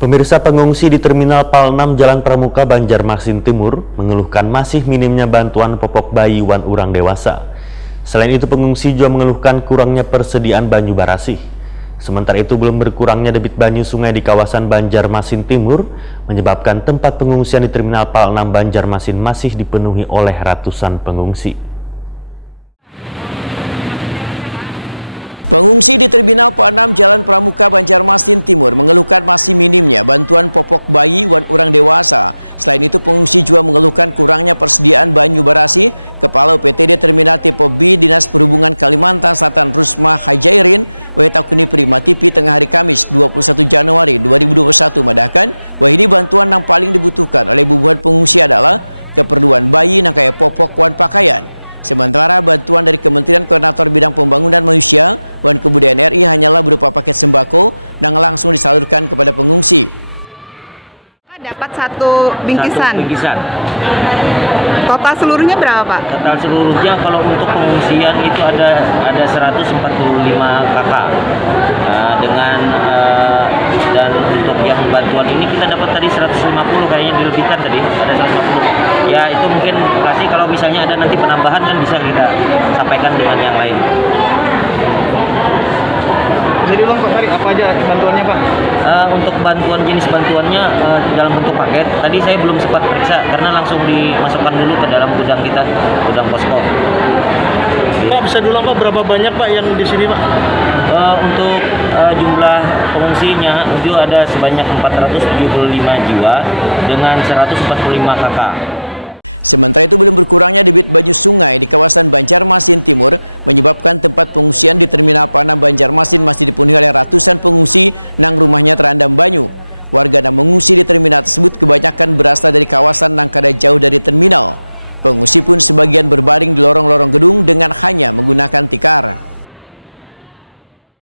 Pemirsa, pengungsi di Terminal PAL 6 Jalan Pramuka, Banjarmasin Timur mengeluhkan masih minimnya bantuan popok bayi wan urang dewasa. Selain itu, pengungsi juga mengeluhkan kurangnya persediaan banyu barasih. Sementara itu, belum berkurangnya debit banyu sungai di kawasan Banjarmasin Timur menyebabkan tempat pengungsian di Terminal PAL 6 Banjarmasin masih dipenuhi oleh ratusan pengungsi. Pengungsi di Terminal PAL 6 Jalan Pramuka, Banjarmasin Timur mengeluhkan masih minimnya bantuan popok bayi wan urang dewasa. Selain itu, pengungsi juga mengeluhkan kurangnya persediaan banyu barasi. Kepala UPTD Terminal Tipe B Dinas Perhubungan Kalimantan Selatan Rusma Hajairin Wetakuni Prima TV tengah hari Kamis 21 Januari 2021 madahkan bahwa ini bantuan yang paling dibutuhkan oleh bubuhan pengungsi adalah keperluan bayi yang kaya popok wan pakaian. Sementara bantuan dari Kementerian Koordinator Bidang Pembangunan Manusia dan Kebudayaan RI hanyalah berupa paket sembako yang langsung disalurkan kepada pengungsi. Dapat satu bingkisan. Total seluruhnya berapa, Pak? Total seluruhnya kalau untuk pengungsian itu ada 145 KK. Dan untuk yang bantuan ini kita dapat tadi 150, kayaknya dilebihkan tadi, ada 150. Ya itu mungkin kasih, kalau misalnya ada nanti penambahan kan bisa kita sampaikan dengan yang lain. Jadi ulang Pak, tadi apa aja bantuannya Pak? Untuk bantuan, jenis bantuannya dalam bentuk paket. Tadi saya belum sempat periksa karena langsung dimasukkan dulu ke dalam gudang kita, gudang posko. Pak, bisa dulu Pak, berapa banyak Pak yang di sini Pak? Untuk jumlah pengungsinya itu ada sebanyak 475 jiwa dengan 145 KK. Sementara itu, belum berkurangnya debit banyu sungai di kawasan Banjarmasin Timur menyebabkan tempat pengungsian di Terminal PAL 6 Banjarmasin masih dipenuhi oleh ratusan pengungsi yang rumahnya terendam banyu. Warga yang mengungsi di terminal tersebut kebanyakan berasal dari kawasan yang kada jauh dari terminal. Pengungsi pun sebagian berbaring di lorong-lorong gedung dengan hanya menggunakan tikar.